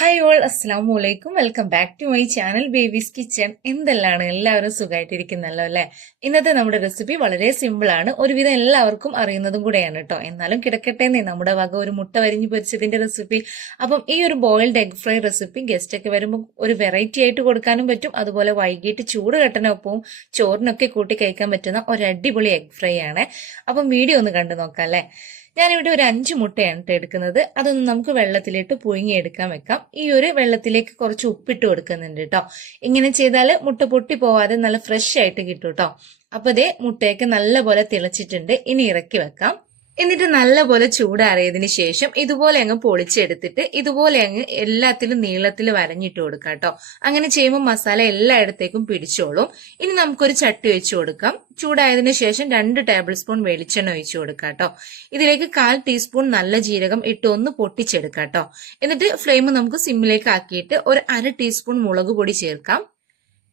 Hi all അസ്സാം വലൈക്കും welcome back to my channel babies kitchen എന്തെല്ലാണ് എല്ലാവരും സുഖമായിട്ടിരിക്കുന്നല്ലോ അല്ലേ? ഇന്നത്തെ നമ്മുടെ റെസിപ്പി വളരെ സിമ്പിൾ ആണ്. ഒരുവിധം എല്ലാവർക്കും അറിയുന്നതും കൂടെയാണ് കേട്ടോ. എന്നാലും കിടക്കട്ടെ എന്നേ നമ്മുടെ വക ഒരു മുട്ട വരിഞ്ഞു പൊരിച്ചതിന്റെ റെസിപ്പി അപ്പം ഈ ഒരു ബോയിൽഡ് എഗ് ഫ്രൈ റെസിപ്പി ഗസ്റ്റൊക്കെ വരുമ്പോൾ ഒരു വെറൈറ്റി ആയിട്ട് കൊടുക്കാനും പറ്റും. അതുപോലെ വൈകിട്ട് ചൂട് കെട്ടനൊപ്പവും ചോറിനൊക്കെ കൂട്ടി കഴിക്കാൻ പറ്റുന്ന ഒരു അടിപൊളി എഗ് ഫ്രൈ ആണ്. അപ്പം വീഡിയോ ഒന്ന് കണ്ടു നോക്കാം അല്ലേ? ഞാനിവിടെ ഒരു അഞ്ച് മുട്ടയാണ് എടുക്കുന്നത്. അതൊന്ന് നമുക്ക് വെള്ളത്തിലിട്ട് പുഴുങ്ങിയെടുക്കാൻ വെക്കാം. ഈ ഒരു വെള്ളത്തിലേക്ക് കുറച്ച് ഉപ്പിട്ട് കൊടുക്കുന്നുണ്ട് കേട്ടോ ഇങ്ങനെ ചെയ്താൽ മുട്ട പൊട്ടി പോവാതെ നല്ല ഫ്രഷ് ആയിട്ട് കിട്ടും കേട്ടോ അപ്പൊ ഇതേ മുട്ടയൊക്കെ നല്ലപോലെ തിളച്ചിട്ടുണ്ട്. ഇനി ഇറക്കി വെക്കാം. എന്നിട്ട് നല്ലപോലെ ചൂടാറിയതിന് ശേഷം ഇതുപോലെ അങ്ങ് പൊളിച്ചെടുത്തിട്ട് ഇതുപോലെ അങ്ങ് എല്ലാത്തിലും നീളത്തിൽ വരഞ്ഞിട്ട് കൊടുക്കാം കേട്ടോ. അങ്ങനെ ചെയ്യുമ്പോൾ മസാല എല്ലായിടത്തേക്കും പിടിച്ചോളും. ഇനി നമുക്കൊരു ചട്ടി വെച്ച് കൊടുക്കാം. ചൂടായതിന് ശേഷം രണ്ട് ടേബിൾ സ്പൂൺ വെളിച്ചെണ്ണ ഒഴിച്ചു കൊടുക്കാം കേട്ടോ. ഇതിലേക്ക് കാൽ ടീസ്പൂൺ നല്ല ജീരകം ഇട്ട് ഒന്ന് പൊട്ടിച്ചെടുക്കാം കേട്ടോ. എന്നിട്ട് ഫ്ലെയിം നമുക്ക് സിമ്മിലേക്ക് ആക്കിയിട്ട് ഒരു അര ടീസ്പൂൺ മുളക് പൊടി ചേർക്കാം.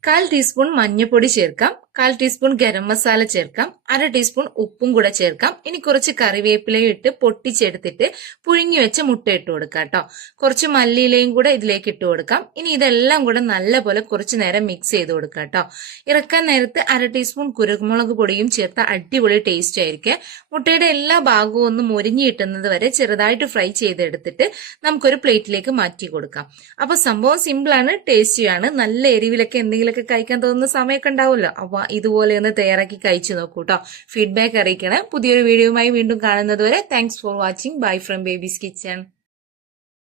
കാൽ ടീസ്പൂൺ മഞ്ഞൾപ്പൊടി ചേർക്കാം. കാൽ ടീസ്പൂൺ ഗരം മസാല ചേർക്കാം. അര ടീസ്പൂൺ ഉപ്പും കൂടെ ചേർക്കാം. ഇനി കുറച്ച് കറിവേപ്പിലയും ഇട്ട് പൊട്ടിച്ചെടുത്തിട്ട് പുഴുങ്ങി വെച്ച മുട്ട ഇട്ട് കൊടുക്കാം കേട്ടോ. കുറച്ച് മല്ലിയിലയും കൂടെ ഇതിലേക്ക് ഇട്ട് കൊടുക്കാം. ഇനി ഇതെല്ലാം കൂടെ നല്ലപോലെ കുറച്ച് നേരം മിക്സ് ചെയ്ത് കൊടുക്കാം കേട്ടോ. ഇറക്കാൻ നേരത്ത് അര ടീസ്പൂൺ കുരുമുളക് പൊടിയും ചേർത്ത അടിപൊളി ടേസ്റ്റ് ആയിരിക്കും. മുട്ടയുടെ എല്ലാ ഭാഗവും ഒന്ന് മുരിഞ്ഞു കിട്ടുന്നത് വരെ ചെറുതായിട്ട് ഫ്രൈ ചെയ്തെടുത്തിട്ട് നമുക്കൊരു പ്ലേറ്റിലേക്ക് മാറ്റി കൊടുക്കാം. അപ്പൊ സംഭവം സിമ്പിൾ ആണ് ടേസ്റ്റിയാണ് നല്ല എരിവിലൊക്കെ എന്തെങ്കിലുമൊക്കെ കഴിക്കാൻ തോന്നുന്ന സമയമൊക്കെ ഉണ്ടാവുമല്ലോ. അപ്പൊ ഇതുപോലെ ഒന്ന് തയ്യാറാക്കി കഴിച്ചു നോക്കൂ കേട്ടോ ഫീഡ്ബാക്ക് അറിയിക്കണം. പുതിയൊരു വീഡിയോയുമായി വീണ്ടും കാണുന്നത് വരെ thanks for watching bye from babies kitchen